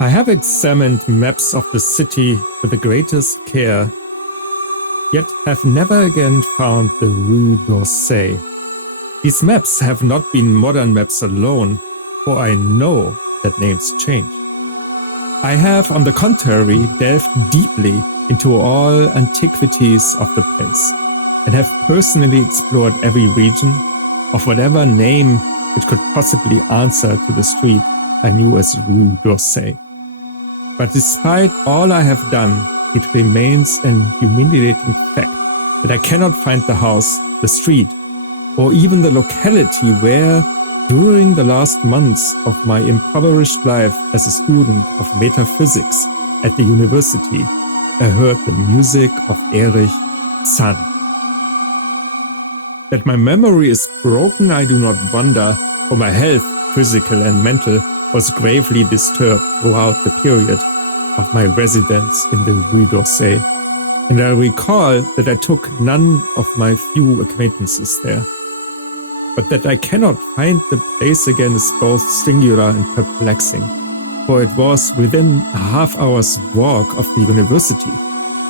I have examined maps of the city with the greatest care, yet have never again found the Rue d'Orsay. These maps have not been modern maps alone, for I know that names change. I have, on the contrary, delved deeply into all antiquities of the place, and have personally explored every region of whatever name it could possibly answer to the street I knew as Rue d'Orsay. But despite all I have done, it remains an humiliating fact that I cannot find the house, the street, or even the locality where, during the last months of my impoverished life as a student of metaphysics at the university, I heard the music of Erich, Zann. That my memory is broken, I do not wonder, for my health, physical and mental, was gravely disturbed throughout the period of my residence in the Rue d'Orsay, and I recall that I took none of my few acquaintances there. But that I cannot find the place again is both singular and perplexing, for it was within a half-hour's walk of the university,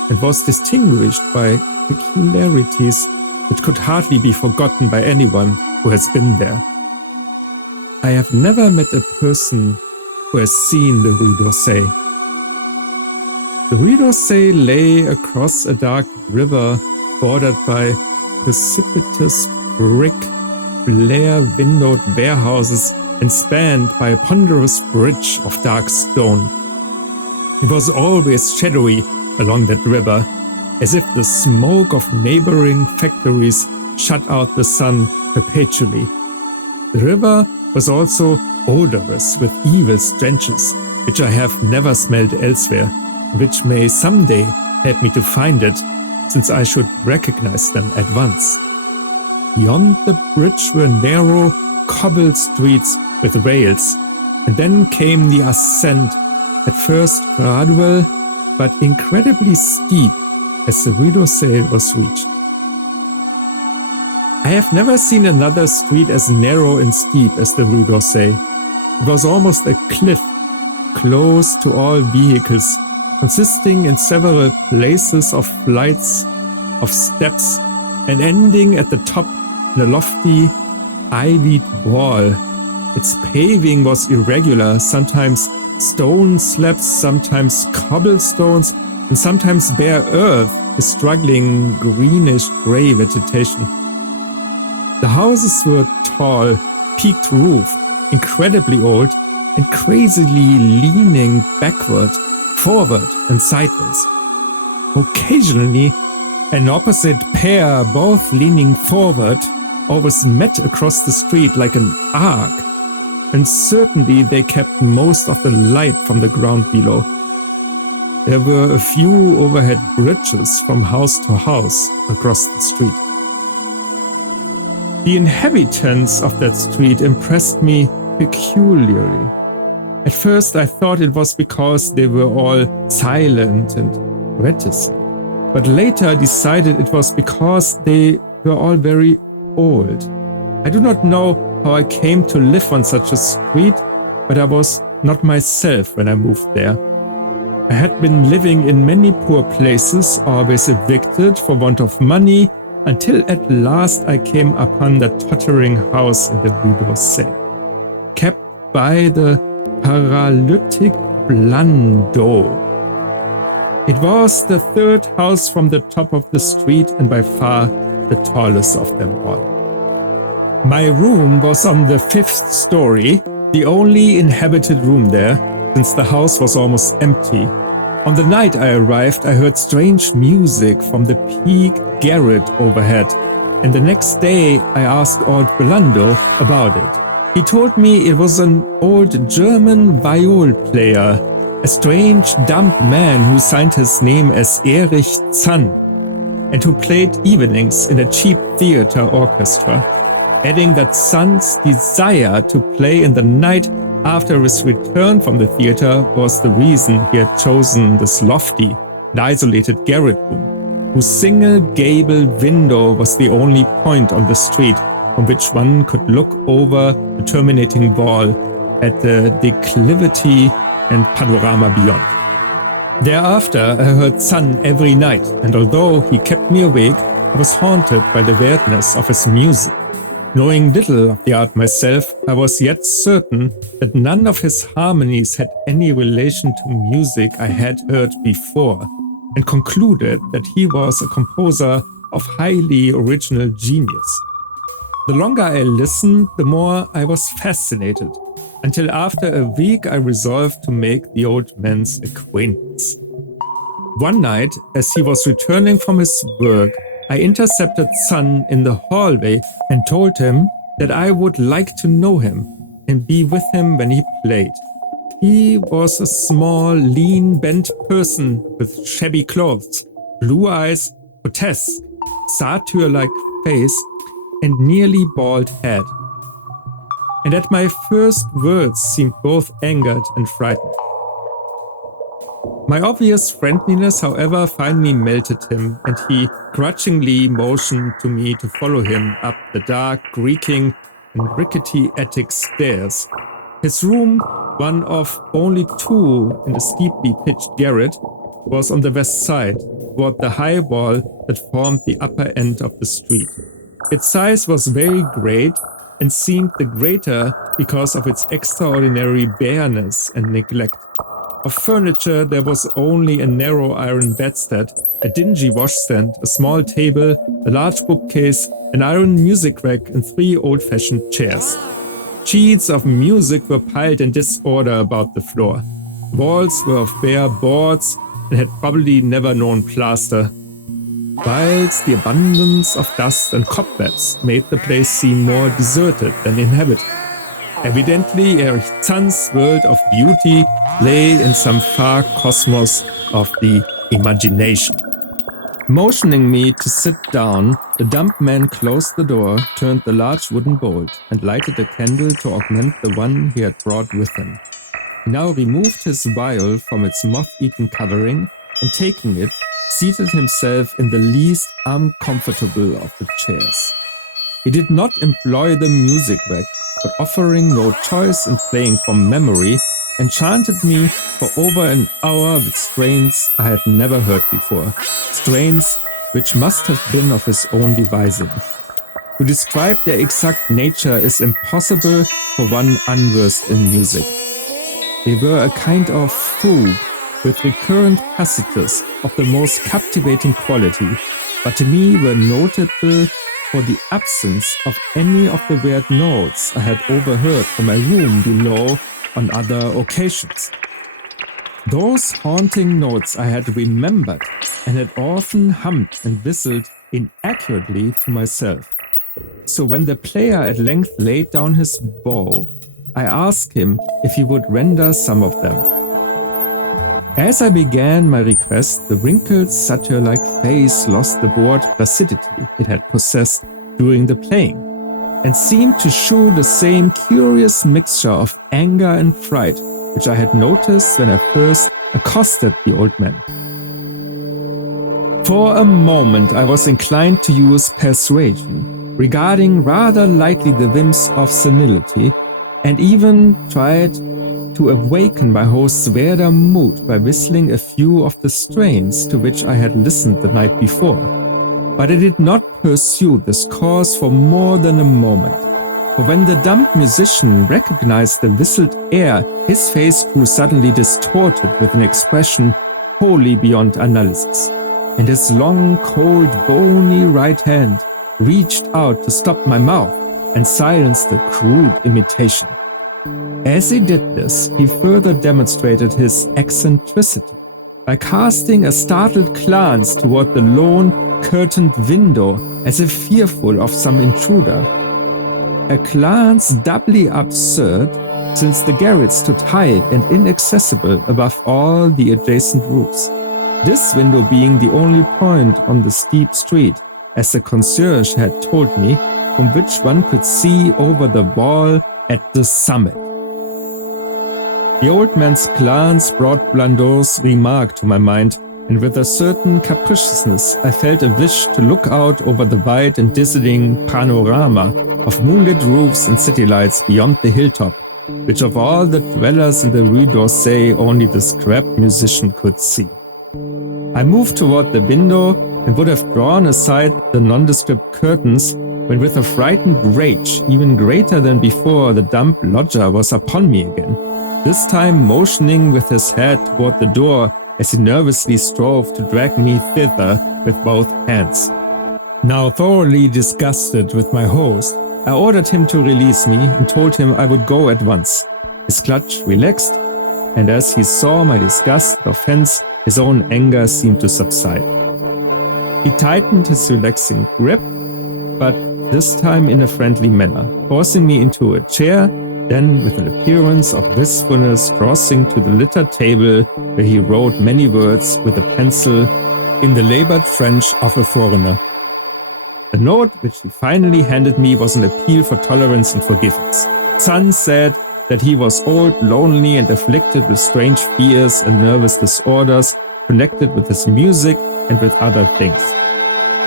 and was distinguished by peculiarities which could hardly be forgotten by anyone who has been there. I have never met a person who has seen the Rue d'Orsay. The Rue d'Orsay lay across a dark river bordered by precipitous brick, flare-windowed warehouses and spanned by a ponderous bridge of dark stone. It was always shadowy along that river, as if the smoke of neighboring factories shut out the sun perpetually. The river was also odorous with evil stenches, which I have never smelled elsewhere, which may someday help me to find it, since I should recognize them at once. Beyond the bridge were narrow, cobbled streets with rails, and then came the ascent, at first gradual, but incredibly steep as the Rue d'Orsay was reached. I have never seen another street as narrow and steep as the Rue d'Orsay. It was almost a cliff, closed to all vehicles, consisting in several places of flights of steps and ending at the top in a lofty, ivied wall. Its paving was irregular, sometimes stone slabs, sometimes cobblestones, and sometimes bare earth with struggling greenish-gray vegetation. The houses were tall, peaked roofed, incredibly old, and crazily leaning backward, forward, and sideways. Occasionally, an opposite pair, both leaning forward, always met across the street like an arc, and certainly they kept most of the light from the ground below. There were a few overhead bridges from house to house across the street. The inhabitants of that street impressed me peculiarly. At first I thought it was because they were all silent and reticent, but later I decided it was because they were all very old. I do not know how I came to live on such a street, but I was not myself when I moved there. I had been living in many poor places, always evicted for want of money, until at last I came upon the tottering house in the Rue d'Orsay, kept by the paralytic Blondeau. It was the third house from the top of the street and by far the tallest of them all. My room was on the 5th story, the only inhabited room there, since the house was almost empty. On the night I arrived, I heard strange music from the peak garret overhead, and the next day I asked old Blondeau about it. He told me it was an old German viol player, a strange, dumb man who signed his name as Erich Zann, and who played evenings in a cheap theater orchestra, adding that Zann's desire to play in the night after his return from the theater was the reason he had chosen this lofty and isolated garret room, whose single gable window was the only point on the street from which one could look over the terminating wall at the declivity and panorama beyond. Thereafter, I heard Zann every night, and although he kept me awake, I was haunted by the weirdness of his music. Knowing little of the art myself, I was yet certain that none of his harmonies had any relation to music I had heard before, and concluded that he was a composer of highly original genius. The longer I listened, the more I was fascinated, until after a week I resolved to make the old man's acquaintance. One night, as he was returning from his work, I intercepted Zann in the hallway and told him that I would like to know him and be with him when he played. He was a small, lean, bent person with shabby clothes, blue eyes, grotesque, satyr-like face, and nearly bald head. And at my first words seemed both angered and frightened. My obvious friendliness, however, finally melted him, and he grudgingly motioned to me to follow him up the dark, creaking, and rickety attic stairs. His room, one of only two in the steeply pitched garret, was on the west side, toward the high wall that formed the upper end of the street. Its size was very great, and seemed the greater because of its extraordinary bareness and neglect. Of furniture, there was only a narrow iron bedstead, a dingy washstand, a small table, a large bookcase, an iron music rack, and 3 old-fashioned chairs. Sheets of music were piled in disorder about the floor. Walls were of bare boards and had probably never known plaster, whilst the abundance of dust and cobwebs made the place seem more deserted than inhabited. Evidently, Erich's world of beauty lay in some far cosmos of the imagination. Motioning me to sit down, the dumb man closed the door, turned the large wooden bolt, and lighted a candle to augment the one he had brought with him. He now removed his viol from its moth-eaten covering, and taking it, seated himself in the least uncomfortable of the chairs. He did not employ the music rack, but offering no choice in playing from memory, enchanted me for over an hour with strains I had never heard before, strains which must have been of his own devising. To describe their exact nature is impossible for one unversed in music. They were a kind of fugue with recurrent passages of the most captivating quality, but to me were notable for the absence of any of the weird notes I had overheard from my room below on other occasions. Those haunting notes I had remembered and had often hummed and whistled inaccurately to myself. So when the player at length laid down his bow, I asked him if he would render some of them. As I began my request, the wrinkled, satyr-like face lost the bored placidity it had possessed during the playing, and seemed to shew the same curious mixture of anger and fright which I had noticed when I first accosted the old man. For a moment I was inclined to use persuasion, regarding rather lightly the whims of senility, and even tried to awaken my host's weirder mood by whistling a few of the strains to which I had listened the night before. But I did not pursue this course for more than a moment, for when the dumb musician recognized the whistled air, his face grew suddenly distorted with an expression wholly beyond analysis, and his long, cold, bony right hand reached out to stop my mouth and silence the crude imitation. As he did this, he further demonstrated his eccentricity by casting a startled glance toward the lone, curtained window as if fearful of some intruder. A glance doubly absurd, since the garret stood high and inaccessible above all the adjacent roofs, this window being the only point on the steep street, as the concierge had told me, from which one could see over the wall at the summit. The old man's glance brought Blandot's remark to my mind, and with a certain capriciousness I felt a wish to look out over the wide and dizzying panorama of moonlit roofs and city lights beyond the hilltop which of all the dwellers in the Rue d'Orsay only the scrap musician could see. I moved toward the window and would have drawn aside the nondescript curtains when with a frightened rage even greater than before the dumb lodger was upon me again, this time motioning with his head toward the door as he nervously strove to drag me thither with both hands. Now thoroughly disgusted with my host, I ordered him to release me and told him I would go at once. His clutch relaxed, and as he saw my disgust and offense, his own anger seemed to subside. He tightened his relaxing grip, but this time in a friendly manner, forcing me into a chair, then with an appearance of wistfulness crossing to the littered table where he wrote many words with a pencil in the labored French of a foreigner. The note which he finally handed me was an appeal for tolerance and forgiveness. Zann said that he was old, lonely, and afflicted with strange fears and nervous disorders connected with his music and with other things.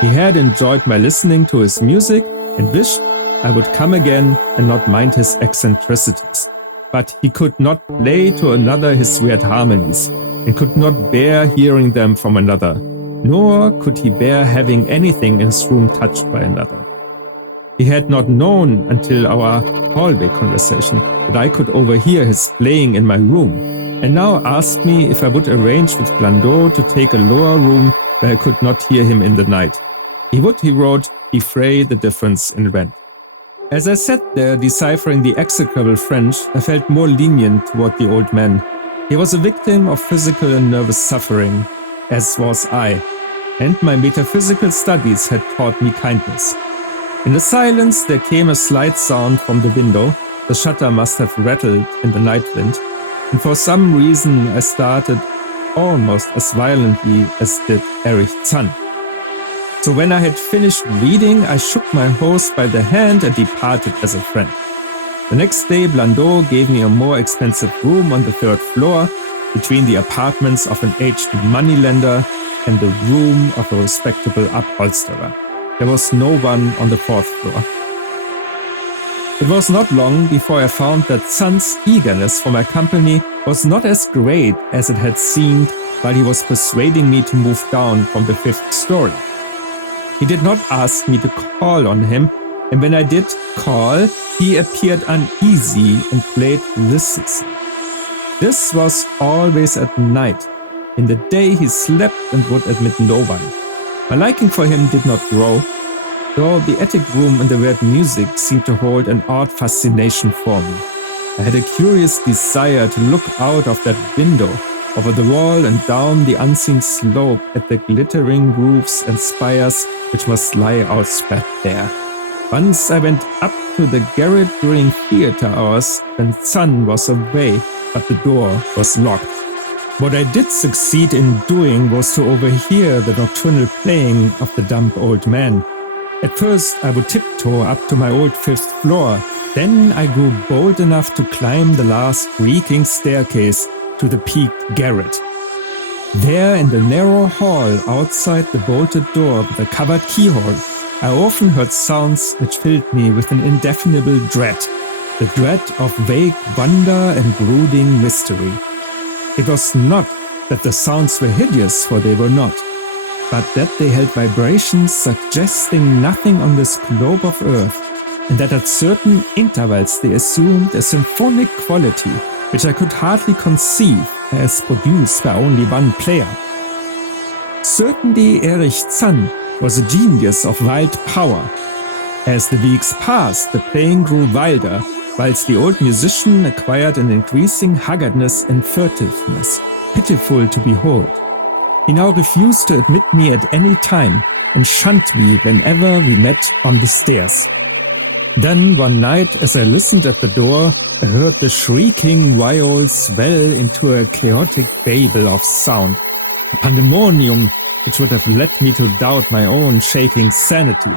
He had enjoyed my listening to his music and wished I would come again and not mind his eccentricities. But he could not play to another his weird harmonies, and could not bear hearing them from another, nor could he bear having anything in his room touched by another. He had not known until our hallway conversation that I could overhear his playing in my room, and now asked me if I would arrange with Blandot to take a lower room where I could not hear him in the night. He would, he wrote, defray the difference in rent. As I sat there deciphering the execrable French, I felt more lenient toward the old man. He was a victim of physical and nervous suffering, as was I, and my metaphysical studies had taught me kindness. In the silence there came a slight sound from the window. The shutter must have rattled in the night wind, and for some reason I started almost as violently as did Erich Zann. So when I had finished reading, I shook my host by the hand and departed as a friend. The next day, Blandot gave me a more expensive room on the 3rd floor, between the apartments of an aged moneylender and the room of a respectable upholsterer. There was no one on the 4th floor. It was not long before I found that Zann's eagerness for my company was not as great as it had seemed while he was persuading me to move down from the 5th story. He did not ask me to call on him, and when I did call, he appeared uneasy and played listlessly. This was always at night. In the day he slept and would admit no one. My liking for him did not grow, though the attic room and the weird music seemed to hold an odd fascination for me. I had a curious desire to look out of that window, over the wall and down the unseen slope at the glittering roofs and spires which must lie outspread there. Once I went up to the garret during theater hours when Zann was away, but the door was locked. What I did succeed in doing was to overhear the nocturnal playing of the dumb old man. At first I would tiptoe up to my old 5th floor, then I grew bold enough to climb the last creaking staircase to the peaked garret. There in the narrow hall outside the bolted door with a covered keyhole, I often heard sounds which filled me with an indefinable dread, the dread of vague wonder and brooding mystery. It was not that the sounds were hideous, for they were not, but that they held vibrations suggesting nothing on this globe of earth, and that at certain intervals they assumed a symphonic quality which I could hardly conceive as produced by only one player. Certainly Erich Zann was a genius of wild power. As the weeks passed, the playing grew wilder, whilst the old musician acquired an increasing haggardness and furtiveness, pitiful to behold. He now refused to admit me at any time, and shunned me whenever we met on the stairs. Then one night, as I listened at the door, I heard the shrieking viol swell into a chaotic babel of sound, a pandemonium which would have led me to doubt my own shaking sanity,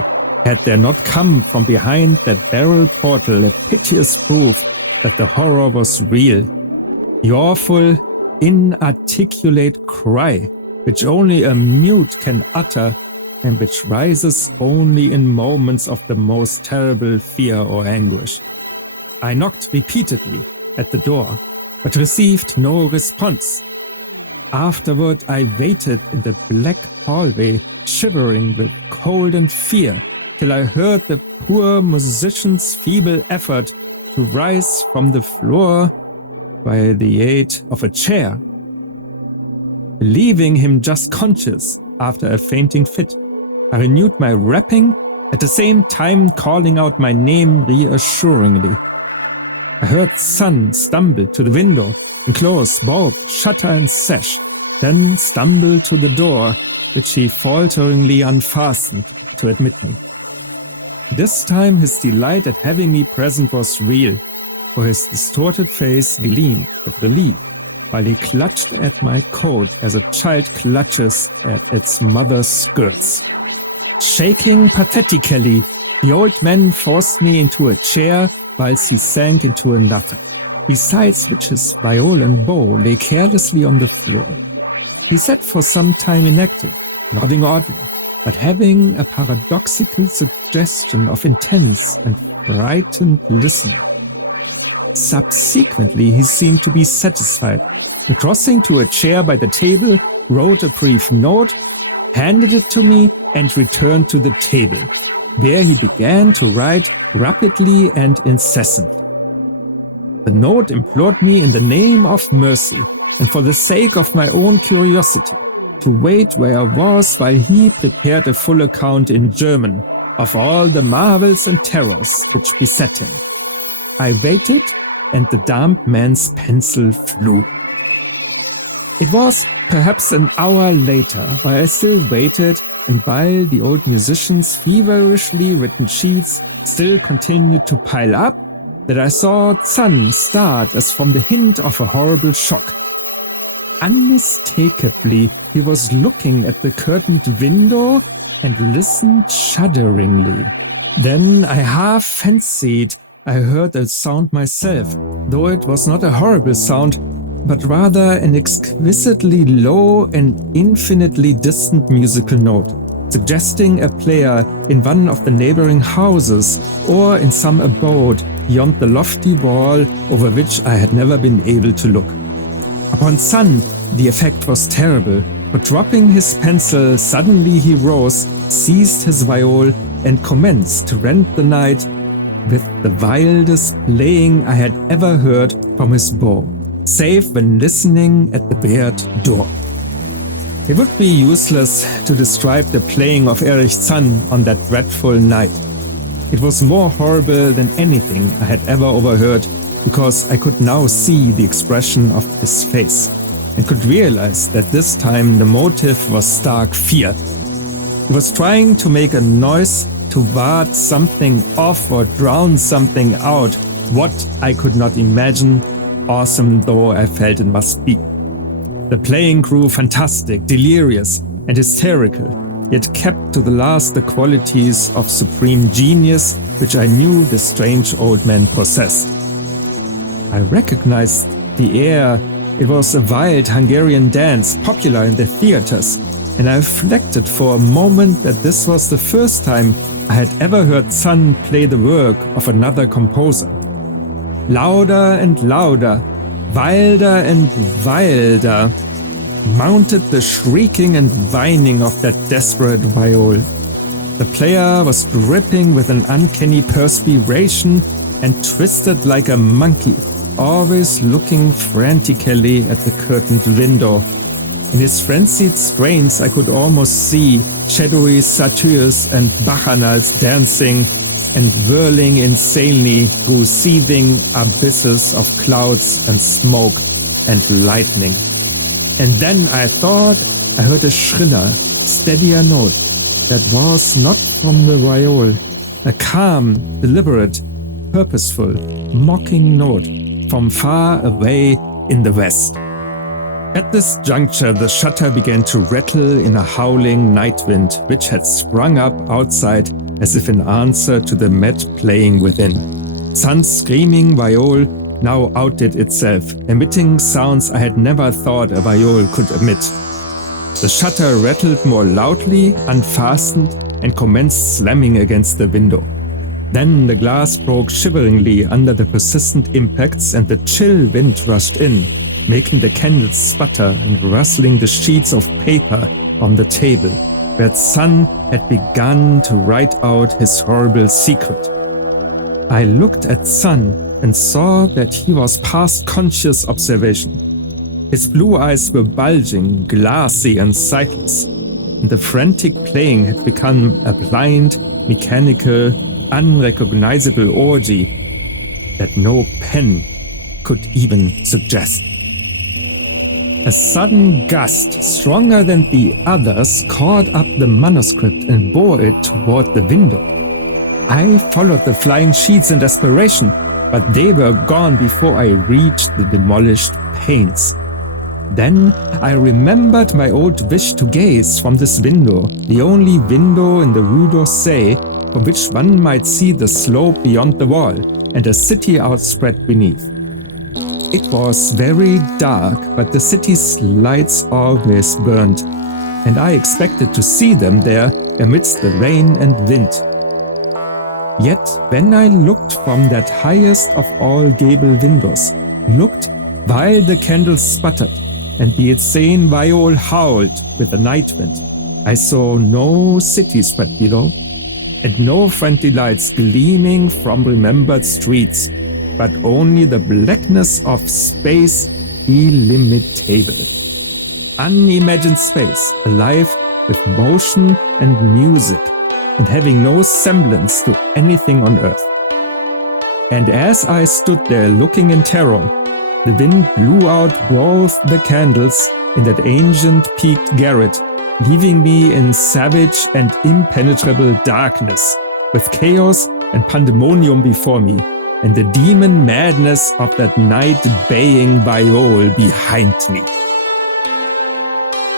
had there not come from behind that barrel portal a piteous proof that the horror was real. The awful, inarticulate cry, which only a mute can utter, and which rises only in moments of the most terrible fear or anguish. I knocked repeatedly, at the door, but received no response. Afterward, I waited in the black hallway, shivering with cold and fear, till I heard the poor musician's feeble effort to rise from the floor by the aid of a chair. Leaving him just conscious after a fainting fit, I renewed my rapping, at the same time calling out my name reassuringly. I heard Zann stumble to the window and close both shutter and sash, then stumble to the door, which he falteringly unfastened to admit me. This time his delight at having me present was real, for his distorted face gleamed with relief, while he clutched at my coat as a child clutches at its mother's skirts. Shaking pathetically, the old man forced me into a chair whilst he sank into another, besides which his viol and bow lay carelessly on the floor. He sat for some time inactive, nodding oddly, but having a paradoxical suggestion of intense and frightened listening. Subsequently, he seemed to be satisfied, and crossing to a chair by the table, wrote a brief note, handed it to me, and returned to the table, where he began to write rapidly and incessantly. The note implored me in the name of mercy, and for the sake of my own curiosity, to wait where I was while he prepared a full account in German of all the marvels and terrors which beset him. I waited, and the damned man's pencil flew. It was perhaps an hour later, while I still waited, and while the old musician's feverishly written sheets still continued to pile up, that I saw Zann start as from the hint of a horrible shock. Unmistakably, he was looking at the curtained window and listened shudderingly. Then I half fancied I heard a sound myself, though it was not a horrible sound, but rather an exquisitely low and infinitely distant musical note, suggesting a player in one of the neighboring houses or in some abode beyond the lofty wall over which I had never been able to look. Upon Zann, the effect was terrible, but dropping his pencil, suddenly he rose, seized his viol, and commenced to rend the night with the wildest playing I had ever heard from his bow, save when listening at the barred door. It would be useless to describe the playing of Erich Zann on that dreadful night. It was more horrible than anything I had ever overheard, because I could now see the expression of his face, and could realize that this time the motive was stark fear. He was trying to make a noise to ward something off or drown something out, what I could not imagine, awesome though I felt it must be. The playing grew fantastic, delirious, and hysterical, yet kept to the last the qualities of supreme genius which I knew the strange old man possessed. I recognized the air. It was a wild Hungarian dance, popular in the theaters, and I reflected for a moment that this was the first time I had ever heard Zann play the work of another composer. Louder and louder, wilder and wilder, mounted the shrieking and whining of that desperate viol. The player was dripping with an uncanny perspiration and twisted like a monkey, always looking frantically at the curtained window. In his frenzied strains I could almost see shadowy satyrs and bacchanals dancing and whirling insanely through seething abysses of clouds and smoke and lightning. And then I thought I heard a shriller, steadier note that was not from the viol, a calm, deliberate, purposeful, mocking note from far away in the west. At this juncture, the shutter began to rattle in a howling night wind, which had sprung up outside as if in answer to the mad playing within. Zann's screaming viol now outdid itself, emitting sounds I had never thought a viol could emit. The shutter rattled more loudly, unfastened, and commenced slamming against the window. Then the glass broke shiveringly under the persistent impacts and the chill wind rushed in, making the candles sputter and rustling the sheets of paper on the table, where Zann had begun to write out his horrible secret. I looked at Zann and saw that he was past conscious observation. His blue eyes were bulging, glassy and sightless, and the frantic playing had become a blind, mechanical, unrecognizable orgy that no pen could even suggest. A sudden gust, stronger than the others, caught up the manuscript and bore it toward the window. I followed the flying sheets in desperation, but they were gone before I reached the demolished panes. Then I remembered my old wish to gaze from this window, the only window in the Rue d'Orsay, from which one might see the slope beyond the wall and a city outspread beneath. It was very dark, but the city's lights always burned, and I expected to see them there amidst the rain and wind. Yet when I looked from that highest of all gable windows, looked while the candles sputtered and the insane viol howled with the night wind, I saw no city spread below, and no friendly lights gleaming from remembered streets, but only the blackness of space illimitable. Unimagined space, alive with motion and music, and having no semblance to anything on earth. And as I stood there looking in terror, the wind blew out both the candles in that ancient peaked garret, leaving me in savage and impenetrable darkness, with chaos and pandemonium before me, and the demon madness of that night-baying viol behind me.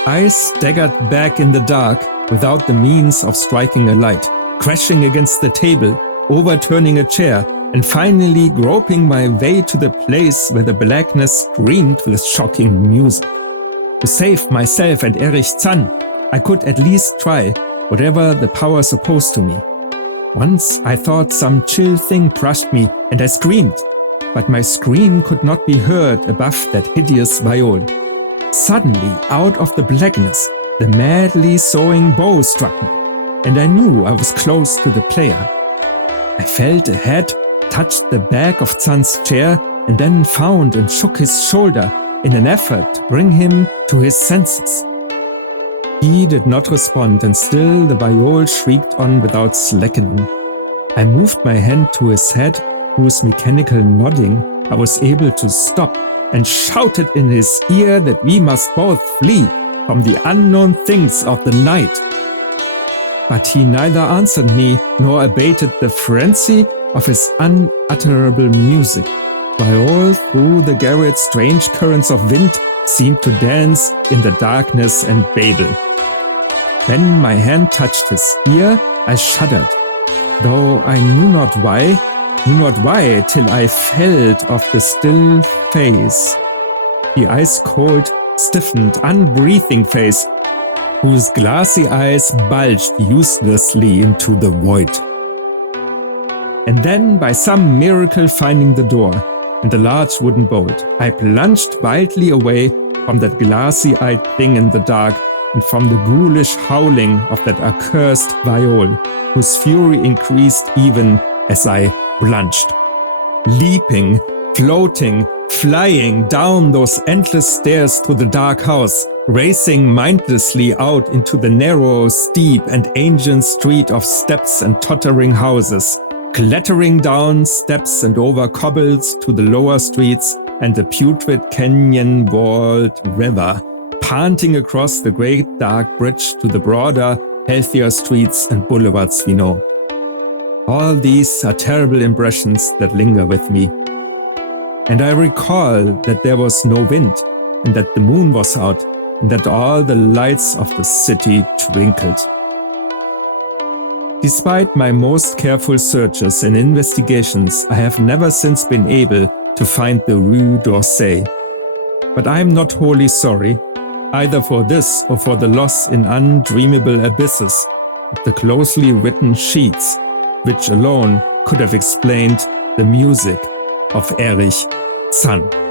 I staggered back in the dark without the means of striking a light, crashing against the table, overturning a chair, and finally groping my way to the place where the blackness screamed with shocking music. To save myself and Erich Zann, I could at least try, whatever the powers opposed to me. Once I thought some chill thing brushed me and I screamed, but my scream could not be heard above that hideous viol. Suddenly, out of the blackness, the madly sawing bow struck me, and I knew I was close to the player. I felt a head touch the back of Zann's chair and then found and shook his shoulder in an effort to bring him to his senses. He did not respond, and still the viol shrieked on without slackening. I moved my hand to his head, whose mechanical nodding I was able to stop, and shouted in his ear that we must both flee from the unknown things of the night. But he neither answered me nor abated the frenzy of his unutterable music, while all through the garret strange currents of wind seemed to dance in the darkness and babble. When my hand touched his ear, I shuddered, though I knew not why till I felt of the still face, the ice-cold, stiffened, unbreathing face, whose glassy eyes bulged uselessly into the void. And then, by some miracle finding the door and the large wooden bolt, I plunged wildly away from that glassy-eyed thing in the dark and from the ghoulish howling of that accursed viol, whose fury increased even as I plunged. Leaping, floating, flying down those endless stairs to the dark house, racing mindlessly out into the narrow, steep, and ancient street of steps and tottering houses, clattering down steps and over cobbles to the lower streets and the putrid canyon-walled river, panting across the great dark bridge to the broader, healthier streets and boulevards we know. All these are terrible impressions that linger with me. And I recall that there was no wind, and that the moon was out, and that all the lights of the city twinkled. Despite my most careful searches and investigations, I have never since been able to find the Rue d'Orsay. But I am not wholly sorry, either for this or for the loss in undreamable abysses of the closely written sheets, which alone could have explained the music of Erich, Zann.